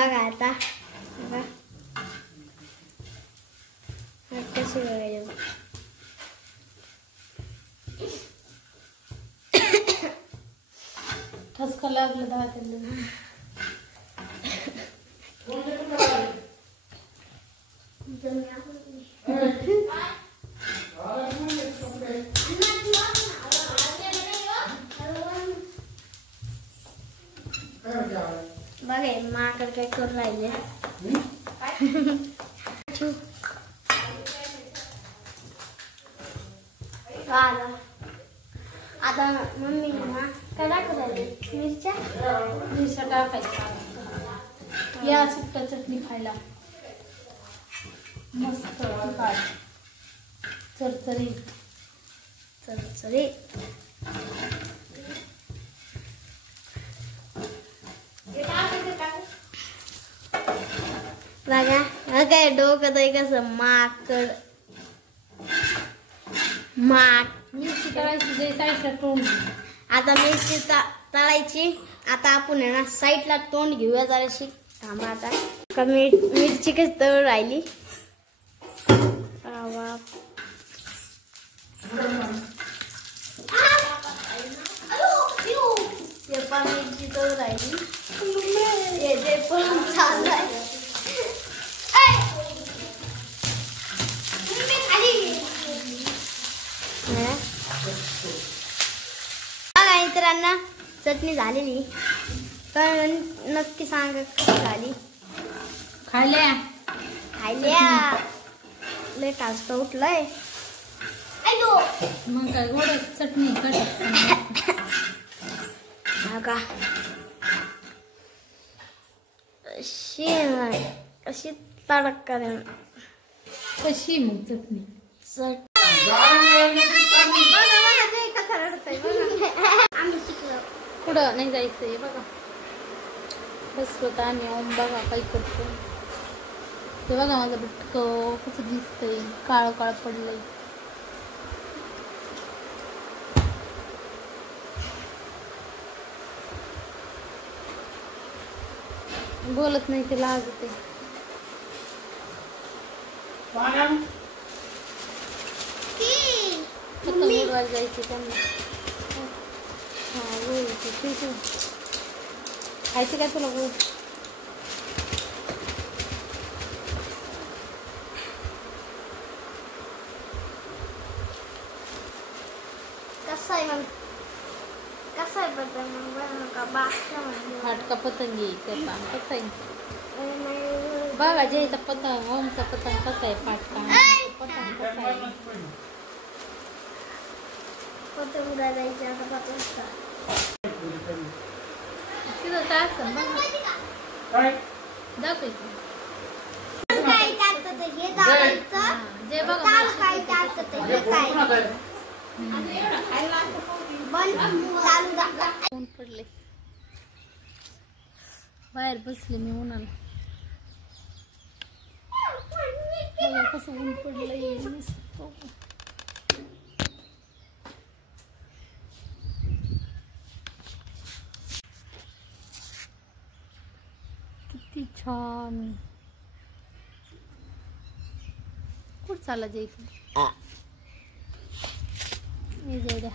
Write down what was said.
बघा आता कशी बघायला ठसका लागलं दाताला बघे माकड काय करून राहिले आता मम्मी ना काय टाकले मिरच्या टाकायच्या या सुट्टा चटणी खायला मस्त तिखट चरचरीत बघा काय डोकं तर कसं माकड मिरची तळायची जे साईडला तोंड आता मिरची तळायची आता आपण आहे ना साईडला तोंड घेऊया जराशी थांबा आता मिरची कशी तळ राहिली मिरची तळ राहिली ते पण चालू मित्रांना चटणी झालेली पण नक्की सांगा कशी झाली खायल्या लय टास्ट उठलंय मग काय गोड चटणी का अशी तडक करेन कशी मग चटणी पुढं नाही जायचंय बघा बसलो तर आम्ही ओम बघा काही करतो ते बघा माझं बिटकं कसं दिसतंय काळ काळ पडलंय बोलत नाही ते लाजते उडवायला जायचे त्यांना खायचं काय तुला गो कसा आहे पतंग फाटका पतंग आहे कसा आहे बघा जयचा पतंग ओमचा पतंग कसा आहे फाटका पतंग कसा आहे पतंग उडायची आता तिथं काय असं बघा दाखव जे बघा ऊन पडले बाहेर बसले मी उन्हाला बघा कसं ऊन पडलंय मस्त किती छान कुठं चालला जायचं जाऊ द्या